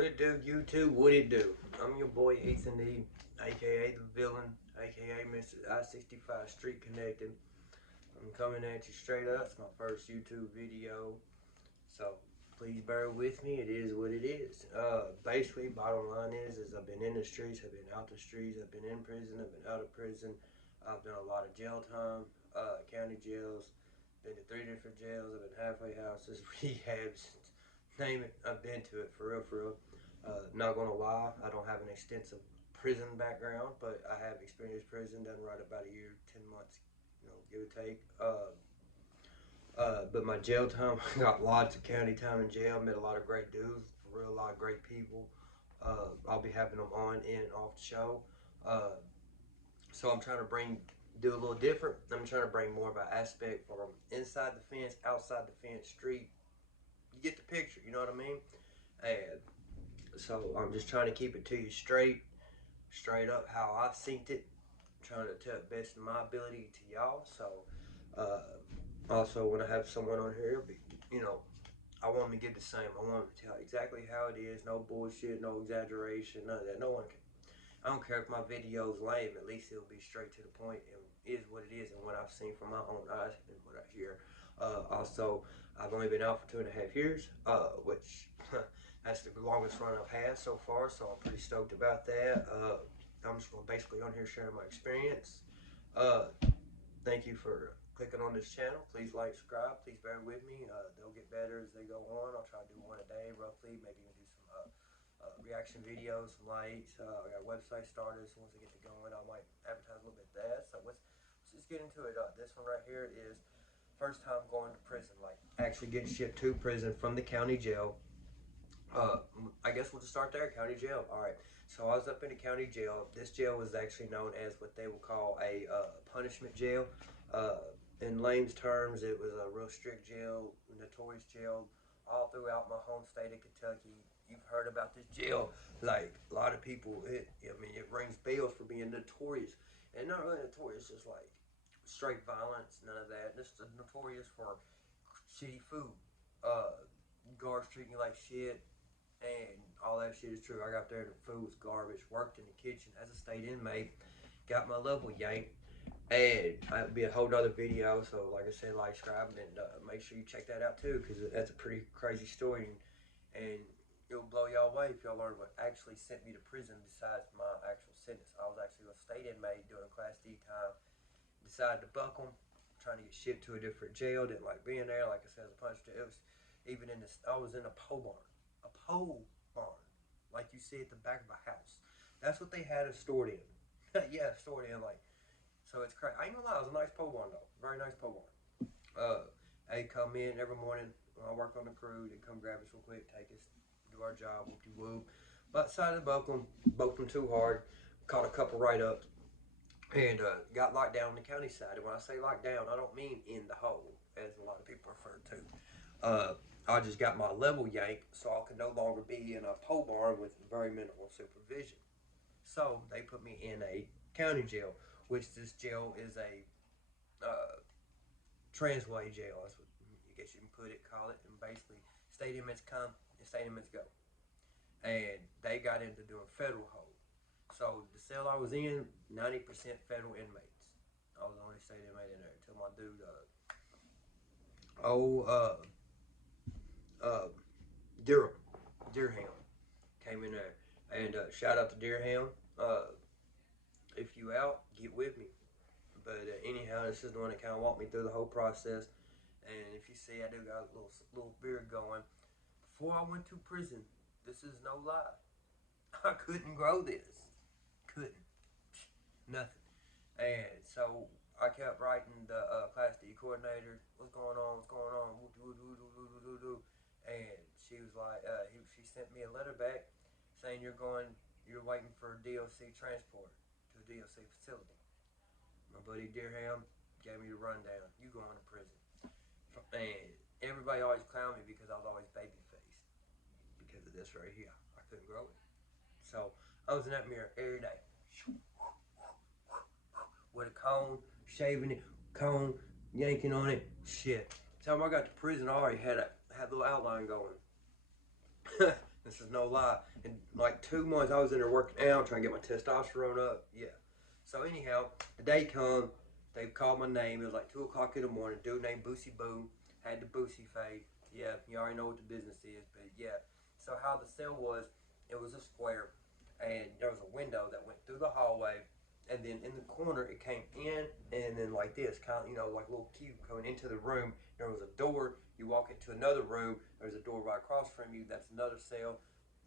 What it do, YouTube? What it do? I'm your boy Ethan D, aka the villain, aka Mr. I-65 Street Connected. I'm coming at you straight up. It's my first YouTube video, so please bear with me. It is what it is. Basically, bottom line is I've been in the streets, I've been out the streets, I've been in prison, I've been out of prison. I've done a lot of jail time, county jails. Been to 3 different jails. I've been halfway houses, rehabs, name it. I've been to it for real, for real. Not gonna lie, I don't have an extensive prison background, but I have experienced prison. Done right about a year, 10 months, give or take. But my jail time, I got lots of county time in jail. Met a lot of great dudes, for real, a lot of great people. I'll be having them on in and off the show. So I'm trying to do a little different. I'm trying to bring more of an aspect from inside the fence, outside the fence, street. You get the picture, you know what I mean? And so I'm just trying to keep it to you straight up how I've seen it. Trying to tell the best of my ability to y'all. So also when I have someone on here, I want them to give the same. I want them to tell exactly how it is. No bullshit, no exaggeration, none of that. No one can. I don't care if my video's lame. At least it'll be straight to the point and is what it is and what I've seen from my own eyes and what I hear. Also, I've only been out for 2.5 years, which that's the longest run I've had so far. So I'm pretty stoked about that. I'm just basically on here sharing my experience. Thank you for clicking on this channel. Please like, subscribe. Please bear with me. They'll get better as they go on. I'll try to do one a day, roughly. Maybe even do some reaction videos, some likes. I got a website started, so once I get to going, I might advertise a little bit of that. So let's just get into it. This one right here is first time going to prison, like actually getting shipped to prison from the county jail. I guess we'll just start there, county jail. All right. So I was up in the county jail. This jail was actually known as what they would call a punishment jail. In layman's terms, it was a real strict jail, notorious jail, all throughout my home state of Kentucky. You've heard about this jail, like a lot of people. It rings bells for being notorious, and not really notorious, just like straight violence, none of that. Just notorious for shitty food, guards treating you like shit, and all that shit is true. I got there, the food was garbage. Worked in the kitchen as a state inmate, got my level yanked. And it'll be a whole nother video. So, like I said, like, subscribe, and make sure you check that out too, because that's a pretty crazy story, and it'll blow y'all away if y'all learn what actually sent me to prison besides my actual sentence. I was actually a state inmate doing Class D time. Decided to buck them, trying to get shipped to a different jail. Didn't like being there. Like I said, as a punch. It was even in this. I was in a pole barn. A pole barn, like you see at the back of a house. That's what they had it stored in. Yeah, stored in like. So it's crazy. I ain't gonna lie, it was a nice pole barn though. Very nice pole barn. They come in every morning when I work on the crew. They come grab us real quick, take us, do our job, whoop de whoop. But decided to book them too hard. Caught a couple right ups, and got locked down on the county side. And when I say locked down, I don't mean in the hole, as a lot of people refer to. I just got my level yanked, so I could no longer be in a pole barn with very minimal supervision. So they put me in a county jail, which this jail is a transway jail. That's what I guess you can call it. And basically, state inmates come and state inmates go. And they got into doing federal hold. So the cell I was in, 90% federal inmates. I was the only state inmate in there until my dude, Deerham came in there. And shout out to Deerham. If you out, get with me. But anyhow, this is the one that kind of walked me through the whole process. And if you see, I do got a little beard going. Before I went to prison, this is no lie, I couldn't grow this. Couldn't. Nothing. And so I kept writing the Class D coordinator, what's going on, what's going on, and she was like, she sent me a letter back saying you're waiting for DOC transport to a DOC facility. My buddy Deerham gave me the rundown. You going to prison. And everybody always clowned me because I was always baby faced. Because of this right here. I couldn't grow it. So I was in that mirror every day. With a comb, shaving it, comb, yanking on it. Shit. Time I got to prison, I already had a little outline going. This is no lie. In like 2 months, I was in there working out, trying to get my testosterone up. Yeah. So anyhow, the day come, they called my name. It was like 2 o'clock in the morning. Dude named Boosie Boo had the Boosie face. Yeah, you already know what the business is, but yeah. So how the cell was, it was a square, and there was a window that went through the hallway, and then in the corner it came in, and then like this, kind of like a little cube coming into the room. There was a door. You walk into another room. There's a door right across from you. That's another cell,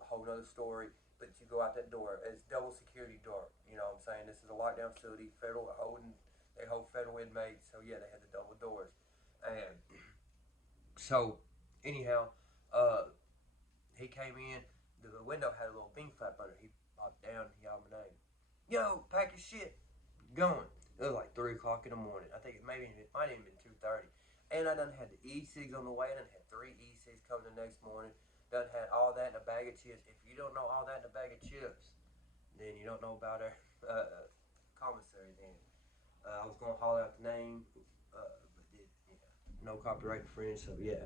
a whole other story. But you go out that door. It's double security door. You know what I'm saying? This is a lockdown facility. They hold federal inmates. So yeah, they had the double doors. And so anyhow, uh, he came in. The window had a little bean flap under it. He popped down. He yelled my name. Yo, pack your shit. Going. It was like 3 o'clock in the morning. I think it might even been 2:30. And I done had the e-cigs on the way. I done had 3 e-cigs coming the next morning. Done had all that in a bag of chips. If you don't know all that in a bag of chips, then you don't know about our commissary. Then I was gonna holler out the name, but no copyright infringement. So yeah,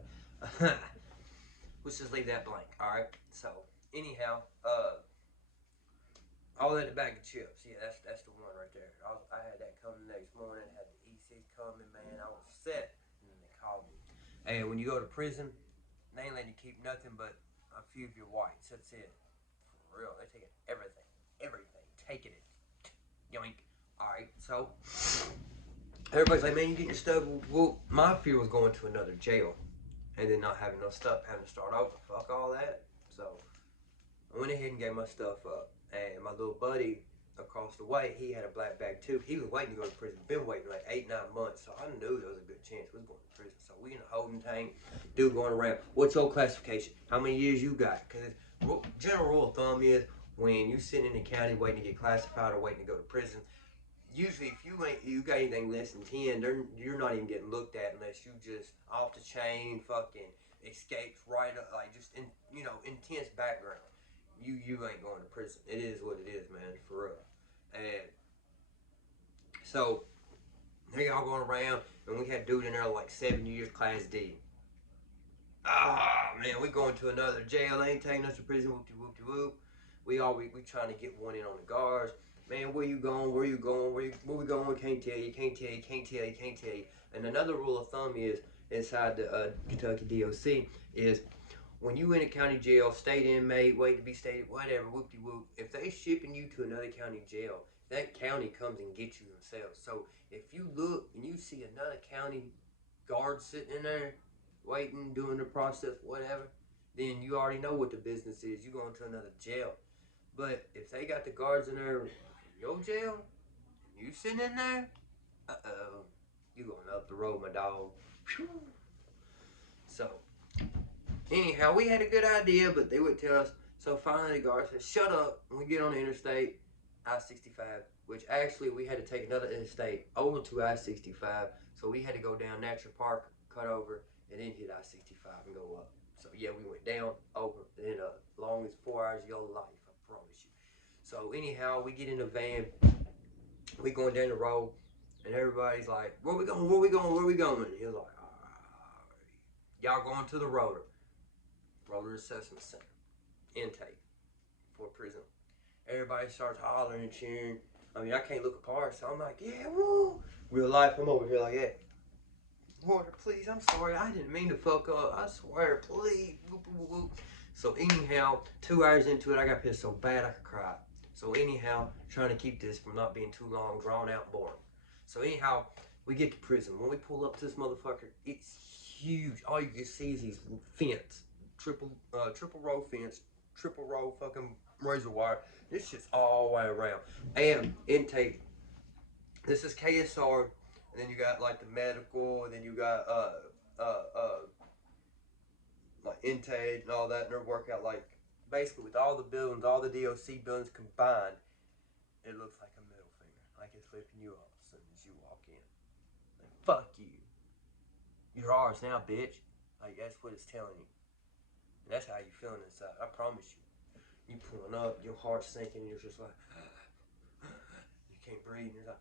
let's just leave that blank. All right. So anyhow, all in the bag of chips. Yeah, that's the one right there. I had that coming the next morning. Had the E6 coming, man. I was set, and then they called me. And when you go to prison, they ain't letting you keep nothing but a few of your whites. That's it. For real, they're taking everything, taking it. Yoink. All right, so everybody's like, man, you get your stuff. Well, my fear was going to another jail, and then not having no stuff, having to start over. Fuck all that. So I went ahead and gave my stuff up. And my little buddy across the way, he had a black bag too. He was waiting to go to prison. Been waiting like 8-9 months. So I knew there was a good chance we was going to prison. So we in a holding tank. Dude going around. What's your classification? How many years you got? Because general rule of thumb is when you sitting in the county waiting to get classified or waiting to go to prison, usually if you got anything less than 10, you're not even getting looked at unless you just off the chain fucking escapes right up, like just in intense background. You ain't going to prison. It is what it is, man, for real. And so they all going around, and we had a dude in there like 7 years, class D. Ah, man, we going to another jail. They ain't taking us to prison. Whoop de whoop de whoop. We trying to get one in on the guards. Man, where you going? Where you going? Where we going? Can't tell you. Can't tell you. Can't tell you. Can't tell you. And another rule of thumb is inside the Kentucky DOC is when you in a county jail, state inmate, wait to be stated, whatever, whoop de whoop. If they shipping you to another county jail, that county comes and gets you themselves. So if you look and you see another county guard sitting in there waiting, doing the process, whatever, then you already know what the business is. You going to another jail. But if they got the guards in there, your jail, you sitting in there, you going up the road, my dog. Whew. So anyhow, we had a good idea, but they would tell us. So finally, the guard said, "Shut up!" And we get on the interstate, I-65, which actually we had to take another interstate over to I-65. So we had to go down Natural Park, cut over, and then hit I-65 and go up. So yeah, we went down, over, and then up. Long as 4 hours of your life, I promise you. So anyhow, we get in the van, we going down the road, and everybody's like, "Where we going? Where we going? Where we going?" And he's like, "Y'all going to the rotor assessment center, intake for prison." Everybody starts hollering and cheering. I mean, I can't look apart, so I'm like, "Yeah, woo!" Real life, I'm over here like, "Yeah, water, please. I'm sorry. I didn't mean to fuck up. I swear, please." Whoop, whoop, whoop. So anyhow, 2 hours into it, I got pissed so bad I could cry. So anyhow, trying to keep this from not being too long, drawn out, boring. So anyhow, we get to prison. When we pull up to this motherfucker, it's huge. All you can see is these fence, triple row fence, triple row fucking razor wire. This shit's all the way around. And intake. This is KSR, and then you got like the medical, and then you got like intake and all that, and their workout. Like basically with all the buildings, all the DOC buildings combined, it looks like a middle finger, like it's flipping you off as soon as you walk in. Like, fuck you. You're ours now, bitch. Like that's what it's telling you. And that's how you feeling inside. I promise you. You pulling up, your heart's sinking, and you're just like, you can't breathe. And you're like,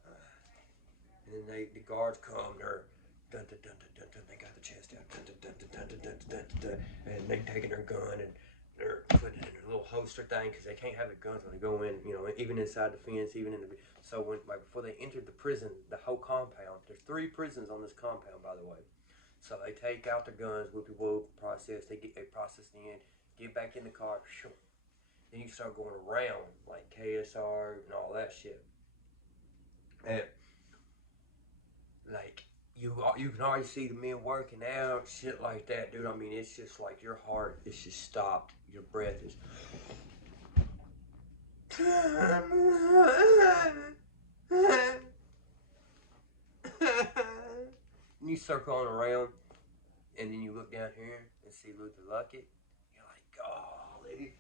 and then the guards come, they're dun dun dun dun dun dun. They got the chest out, dun dun dun dun dun dun dun dun dun, and they taking their gun and they're putting it holster thing because they can't have the guns when they go in. You know, even inside the fence, even in the. So when like before they entered the prison, the whole compound. There's 3 prisons on this compound, by the way. So they take out the guns, whoopie whoop, process. They process the end, get back in the car. Shoo. Then you start going around like KSR and all that shit. And like you can already see the men working out, shit like that, dude. I mean, it's just like your heart is just stopped. Your breath is. And you start going around, and then you look down here and see Luther Luckett. You're like, golly,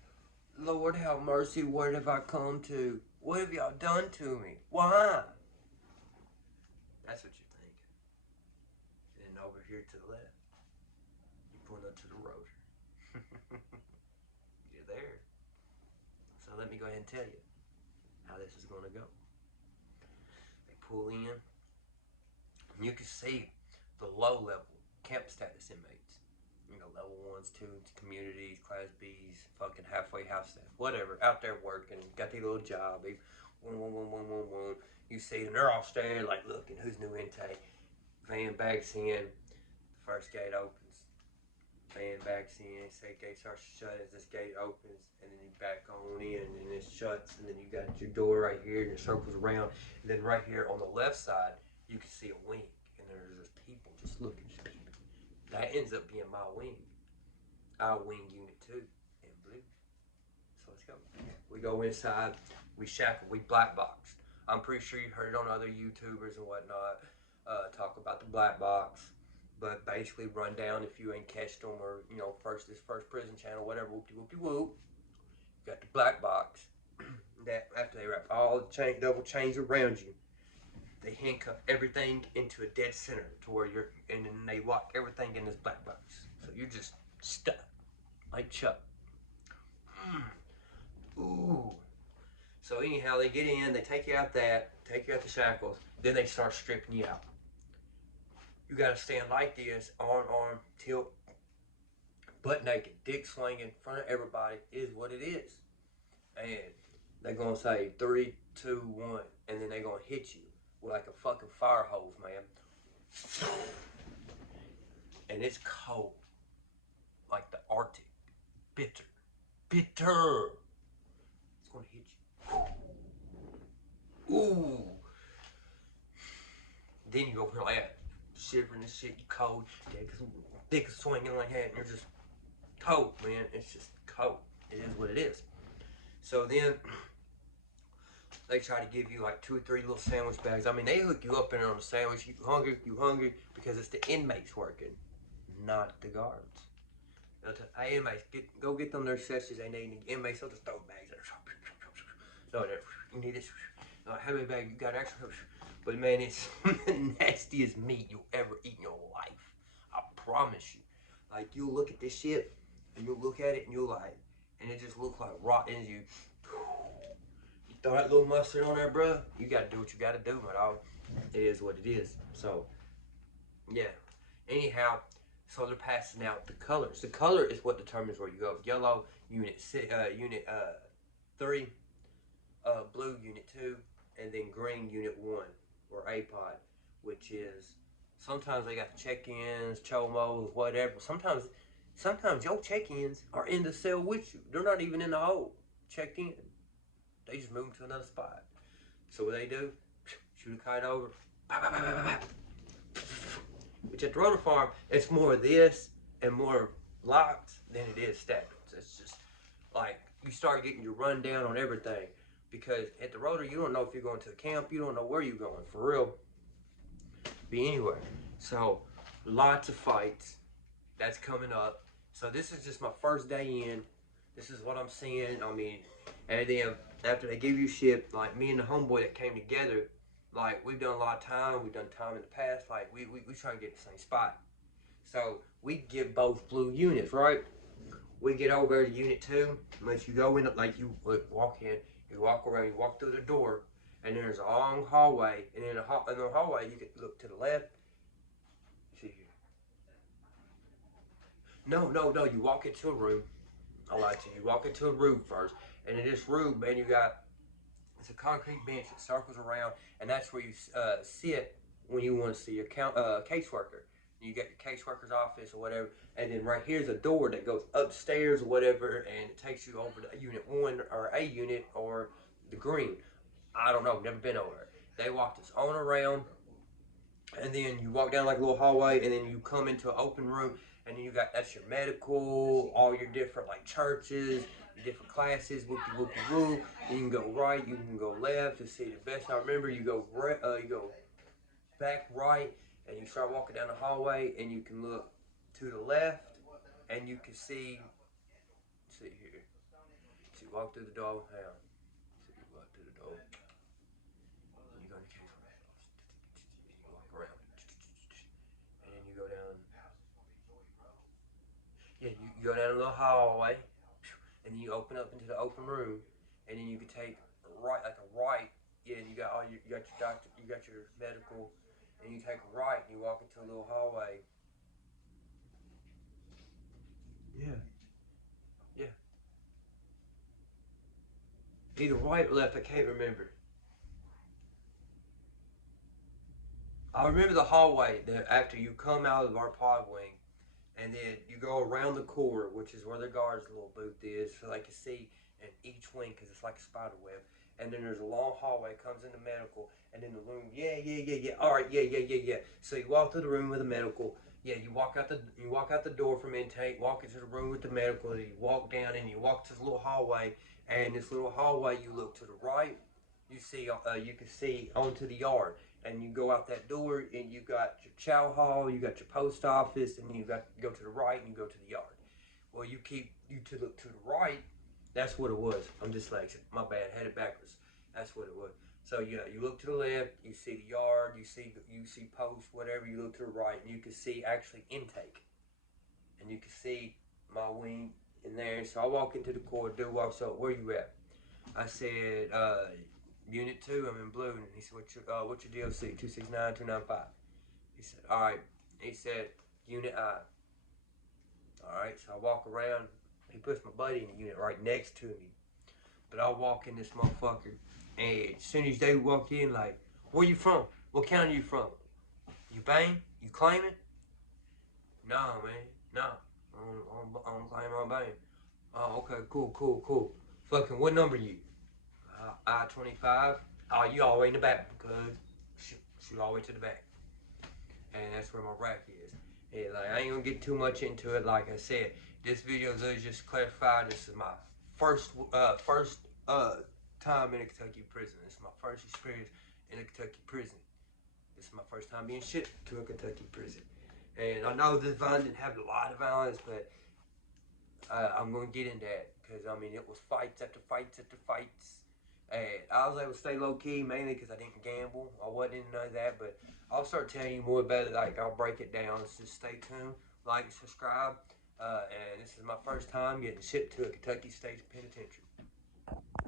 Lord have mercy. What have I come to? What have y'all done to me? Why? That's what you think. And then over here to the left, you point up to the road. You're there. So let me go ahead and tell you how this is going to go. They pull in, and you can see the low level camp status inmates. You know, level 1s, 2s, communities, class Bs, fucking halfway house staff, whatever, out there working, got their little job. They, one. You see them, they're all staring like, looking, who's new intake? Van backs in, the first gate opens. Van backs in, say gate starts to shut as this gate opens, and then you back on in, and it shuts, and then you got your door right here, and it circles around, and then right here on the left side, you can see a wing, and there's just people just looking, just peeping. That ends up being my wing. Our wing unit 2 in blue. So let's go. We go inside, we shackle, we black boxed. I'm pretty sure you heard it on other YouTubers and whatnot talk about the black box. But basically run down if you ain't catched them, or you know, this first prison channel, whatever, whoop-de-whoop-de-whoop. You got the black box. That after they wrap all the double chains around you, they handcuff everything into a dead center to where you're, and then they lock everything in this black box. So you're just stuck like Chuck. Ooh. So anyhow, they get in, they take you out the shackles, then they start stripping you out. You gotta stand like this, arm, tilt, butt naked, dick swinging in front of everybody is what it is. And they're gonna say 3, 2, 1, and then they're gonna hit you with like a fucking fire hose, man. And it's cold, like the Arctic, bitter. It's gonna hit you. Ooh. Then you go from like that, shivering and shit, you cold, dick is swinging like that, and you're just cold, man. It's just cold. It is what it is. So then they try to give you like 2 or 3 little sandwich bags. I mean, they hook you up in there on the sandwich. You hungry, because it's the inmates working, not the guards. They'll tell, hey, inmates, go get them their sessions they need. The inmates, they'll just throw bags there. No, you need this. How many bags you got extra? But man, it's the nastiest meat you'll ever eat in your life. I promise you. Like, you'll look at this shit, and you'll look at it, and you'll like, and it just looks like rotten. You throw that little mustard on there, bro. You gotta do what you gotta do, my dog. It is what it is. So, yeah. Anyhow, so they're passing out the colors. The color is what determines where you go. Yellow, unit 3, blue, unit 2, and then green, unit 1, or APOD, which is, sometimes they got the check-ins, chomos, whatever. Sometimes your check-ins are in the cell with you. They're not even in the hole, checked in. They just move them to another spot. So what they do, shoot a kite over, which at the Rotor Farm, it's more of this and more locked than it is stabbings. It's just like, you start getting your rundown on everything. Because at the Rotor, you don't know if you're going to a camp, you don't know where you're going, for real. Be anywhere. So, lots of fights. That's coming up. So this is just my first day in. This is what I'm seeing. I mean, and then after they give you shit, like me and the homeboy that came together, like we've done a lot of time. We've done time in the past. Like we try to get the same spot. So we get both blue units, right? We get over to unit 2. Once you go in, like you walk in, you walk around, you walk through the door, and then there's a long hallway. And in the hallway, you can look to the left. See here. No. You walk into a room. I lied to you. You walk into a room first, and in this room, man, it's a concrete bench that circles around, and that's where you sit when you want to see your caseworker. You get your caseworker's office or whatever, and then right here's a door that goes upstairs or whatever, and it takes you over to Unit 1 or A unit or the green. I don't know, never been over there. They walked us on around, and then you walk down like a little hallway, and then you come into an open room, and then you got that's your medical, all your different like churches, your different classes, whoopie whoopie woo. You can go right, you can go left to see the best. I remember you go back right, and you start walking down the hallway, and you can look to the left, and you can see here. See, walk through the door. Hang on. See, walk through the door. You go in the case room. You walk around, and then you go down. Yeah, you go down a little hallway, and then you open up into the open room, and then you can take a right. Yeah, and you got your doctor, you got your medical, and you take a right, and you walk into a little hallway. Yeah, yeah. Either right or left, I can't remember. I remember the hallway that after you come out of our pod wing, and then you go around the core, which is where the guard's little booth is, so they can see in each wing because it's like a spider web. And then there's a long hallway comes into medical, and then the room. Yeah. All right, yeah. So you walk through the room with the medical. Yeah, you walk out the door from intake, walk into the room with the medical. Then you walk down and you walk to this little hallway, and this little hallway you look to the right. You can see onto the yard, and you go out that door, and you got your chow hall, you got your post office, and you got you go to the right, and you go to the yard. Well, you to look to the right. That's what it was. I'm dyslexic. My bad. Had it backwards. That's what it was. So yeah, you look to the left, you see the yard, you see post, whatever. You look to the right, and you can see actually intake, and you can see my wing in there. So I walk into the corridor. Dude walks up. Where you at? I said, Unit 2, I'm in blue. And he said, what's your DOC? 269295. He said, all right. He said, Unit I. All right, so I walk around. He puts my buddy in the unit right next to me. But I walk in this motherfucker, and as soon as they walk in, like, where you from? What county you from? You bang? You claiming? No, man. No. I don't claim I bang. Oh, okay, cool. Fucking, what number you? I-25. Oh, you all the way in the back because shoot all the way to the back, and that's where my rack is. And like I ain't gonna get too much into it. Like I said, this video does just clarify. This is my first time in a Kentucky prison. This is my first experience in a Kentucky prison. This is my first time being shipped to a Kentucky prison. And I know this vine didn't have a lot of violence, but I'm gonna get into that because I mean it was fights after fights after fights, and I was able to stay low key mainly because I didn't gamble. I wasn't into none of that, but I'll start telling you more about it. Like I'll break it down. So just stay tuned, like, subscribe, and this is my first time getting shipped to a Kentucky State Penitentiary.